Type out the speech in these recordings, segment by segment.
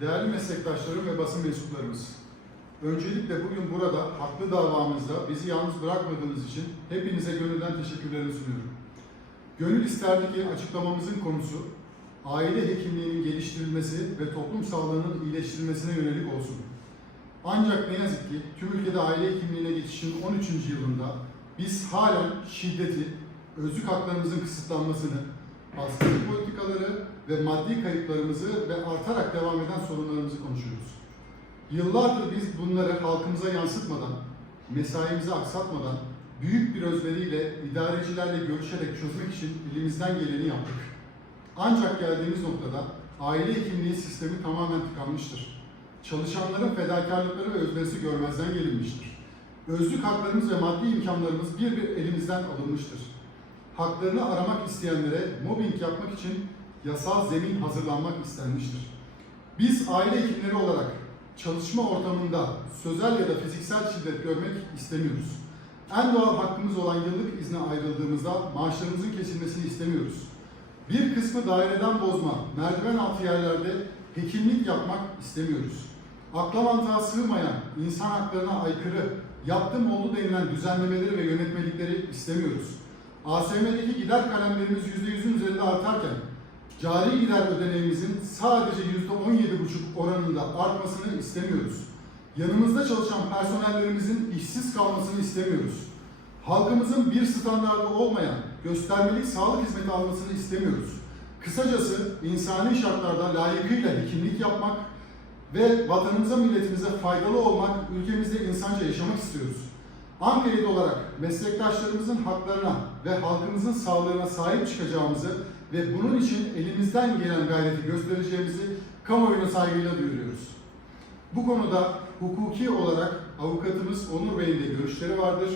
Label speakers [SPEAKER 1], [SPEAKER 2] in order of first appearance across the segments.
[SPEAKER 1] Değerli meslektaşlarım ve basın mensuplarımız, öncelikle bugün burada haklı davamızda bizi yalnız bırakmadığınız için hepinize gönülden teşekkürlerimi sunuyorum. Gönül isterdi ki açıklamamızın konusu aile hekimliğinin geliştirilmesi ve toplum sağlığının iyileştirilmesine yönelik olsun. Ancak ne yazık ki tüm ülkede aile hekimliğine geçişin 13. yılında biz halen şiddeti, özlük haklarımızın kısıtlanmasını, baskıcı politikaları ve maddi kayıplarımızı ve artarak devam eden sorunlarımızı konuşuyoruz. Yıllardır biz bunları halkımıza yansıtmadan, mesaimizi aksatmadan, büyük bir özveriyle idarecilerle görüşerek çözmek için elimizden geleni yaptık. Ancak geldiğimiz noktada aile hekimliği sistemi tamamen tıkanmıştır. Çalışanların fedakarlıkları ve özverisi görmezden gelinmiştir. Özlük haklarımız ve maddi imkanlarımız bir bir elimizden alınmıştır. Haklarını aramak isteyenlere mobbing yapmak için yasal zemin hazırlanmak istenmiştir. Biz aile hekimleri olarak çalışma ortamında sözel ya da fiziksel şiddet görmek istemiyoruz. En doğal hakkımız olan yıllık izne ayrıldığımızda maaşlarımızın kesilmesini istemiyoruz. Bir kısmı daireden bozma, merdiven altı yerlerde hekimlik yapmak istemiyoruz. Akla mantığa sığmayan, insan haklarına aykırı, yaptım oldu denilen düzenlemeleri ve yönetmelikleri istemiyoruz. ASM'deki gider kalemlerimiz %100'ün üzerinde artarken, cari gider ödeneğimizin sadece %17,5 oranında artmasını istemiyoruz. Yanımızda çalışan personellerimizin işsiz kalmasını istemiyoruz. Halkımızın bir standardı olmayan göstermelik sağlık hizmeti almasını istemiyoruz. Kısacası insani şartlarda layıkıyla hekimlik yapmak ve vatanımıza milletimize faydalı olmak, ülkemizde insanca yaşamak istiyoruz. Ankara'da olarak meslektaşlarımızın haklarına ve halkımızın sağlığına sahip çıkacağımızı ve bunun için elimizden gelen gayreti göstereceğimizi kamuoyuna saygıyla duyuruyoruz. Bu konuda hukuki olarak avukatımız Onur Bey'in de görüşleri vardır.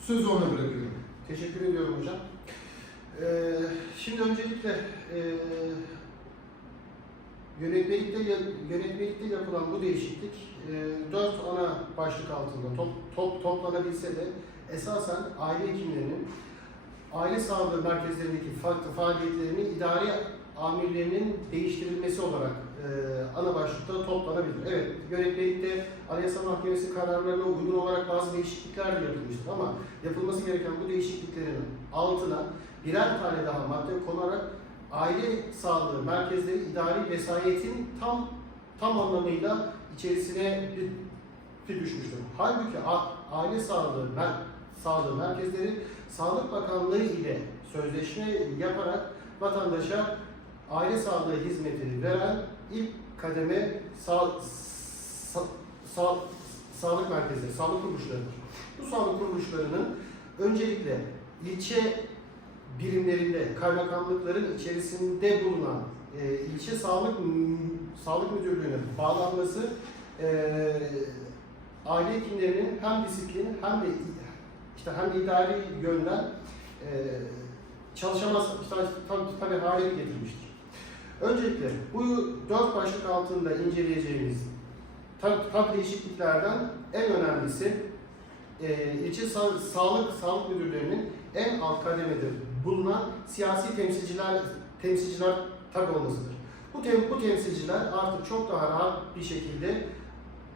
[SPEAKER 1] Sözü ona bırakıyorum.
[SPEAKER 2] Teşekkür ediyorum hocam. Ee, şimdi öncelikle e, yönetmelikte, yönetmelikte yapılan bu değişiklik e, dört ana başlık altında top, top, toplanabilse de esasen aile hekimlerinin aile sağlığı merkezlerindeki farklı faaliyetlerini idari amirlerinin değiştirilmesi olarak e, ana başlıkta toplanabilir. Evet, yönetmelikte Anayasa Mahkemesi kararlarına uygun olarak bazı değişiklikler de yapılmıştır ama yapılması gereken bu değişikliklerin altına birer tane daha madde konarak aile sağlığı merkezleri idari vesayetin tam tam anlamıyla içerisine düşmüştür. Halbuki aile sağlığı mer sağlığı merkezleri Sağlık Bakanlığı ile sözleşme yaparak vatandaşa aile sağlığı hizmetini veren ilk kademe sağ, sa- sağ- sağlık merkezleri, sağlık kuruluşlarıdır. Bu sağlık kuruluşlarının öncelikle ilçe birimlerinde, kaymakamlıkların içerisinde bulunan e, ilçe sağlık sağlık müdürlüğüne bağlanması e, aile hekimlerinin hem disiplin hem de işte hem idari yönden e, çalışamaz işte, tabii, tabii hale getirmiştir. Öncelikle bu dört başlık altında inceleyeceğimiz tabii, tabii değişikliklerden en önemlisi e, ilçe sa- sağlık sağlık müdürlerinin en alt kademede bulunan siyasi temsilciler temsilciler tabi olmasıdır. Bu, tem, bu temsilciler artık çok daha rahat bir şekilde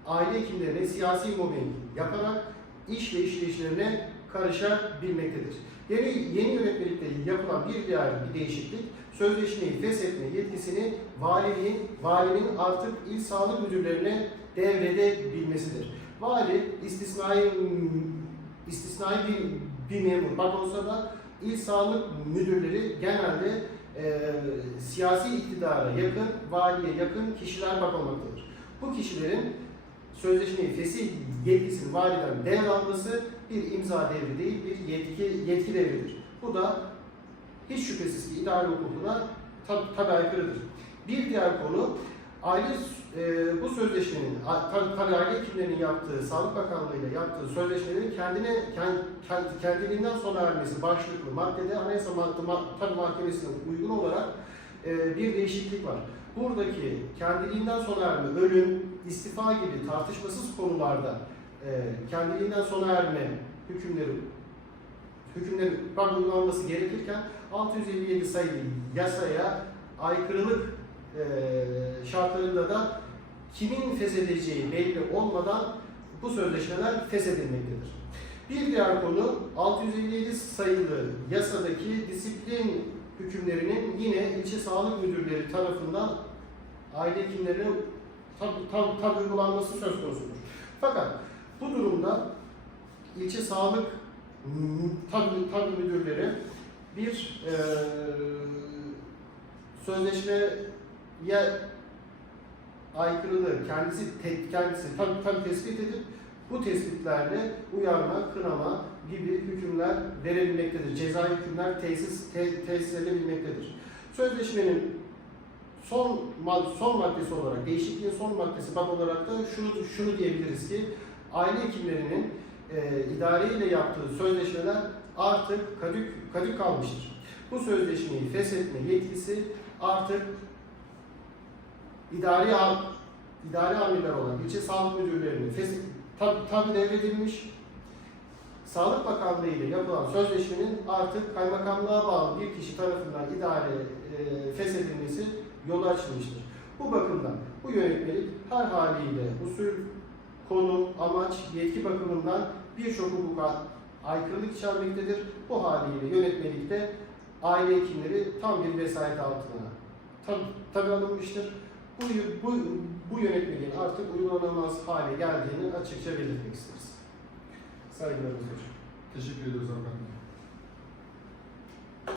[SPEAKER 2] aile hekimlerine siyasi mobbing yaparak iş ve işleyişlerine karışabilmektedir. Yeni, yeni yönetmelikte yapılan bir diğer bir değişiklik, sözleşmeyi feshetme yetkisini valiliğin, valinin artık il sağlık müdürlerine devredebilmesidir. Vali istisnai, istisnai bir, bir memur bak olsa da il sağlık müdürleri genelde e, siyasi iktidara yakın, valiye yakın kişiler bakılmaktadır. Bu kişilerin sözleşmeyi fesih yetkisini validen devralması bir imza devri değil, bir yetki, yetki devridir. Bu da hiç şüphesiz ki idare hukukuna tab tabi aykırıdır. Bir diğer konu, aile e, bu sözleşmenin, tabi tabi aile hekimlerinin yaptığı, Sağlık Bakanlığı ile yaptığı sözleşmelerin kendine kend, kendiliğinden sona ermesi başlıklı maddede Anayasa tabi Mahkemesi'ne uygun olarak e, bir değişiklik var. Buradaki kendiliğinden sona erme, ölüm, istifa gibi tartışmasız konularda e, kendiliğinden sona erme hükümleri hükümlerin uygulanması gerekirken 657 sayılı yasaya aykırılık şartlarında da kimin feshedeceği belli olmadan bu sözleşmeler feshedilmektedir. Bir diğer konu 657 sayılı yasadaki disiplin hükümlerinin yine ilçe sağlık müdürleri tarafından aile hekimlerine tabi tab, tab uygulanması söz konusudur. Fakat bu durumda ilçe sağlık tabi, tabi müdürleri bir eee sözleşmeye aykırılığı kendisi te, kendisi tabi tabi tespit edip bu tespitlerle uyarma, kınama gibi hükümler verebilmektedir. Cezai hükümler tesis te, tesis edilebilmektedir. Sözleşmenin son son maddesi olarak değişikliğin son maddesi bak olarak da şunu şunu diyebiliriz ki aile hekimlerinin e, idareyle yaptığı sözleşmeler artık kadük kadük kalmıştır. Bu sözleşmeyi feshetme yetkisi artık idari am- idari amirler olan ilçe sağlık müdürlerine fes- tabi, tabi devredilmiş. Sağlık Bakanlığı ile yapılan sözleşmenin artık kaymakamlığa bağlı bir kişi tarafından idare e, feshedilmesi yolu açılmıştır. Bu bakımdan bu yönetmelik her haliyle usul, konu, amaç, yetki bakımından birçok hukuka aykırılık içermektedir. Bu haliyle yönetmelikte aile hekimleri tam bir vesayet altına tabi, tabi alınmıştır. Bu, bu, bu yönetmeliğin artık uygulanamaz hale geldiğini açıkça belirtmek isteriz. Saygılarımızla hocam.
[SPEAKER 1] Teşekkür ediyoruz Bey.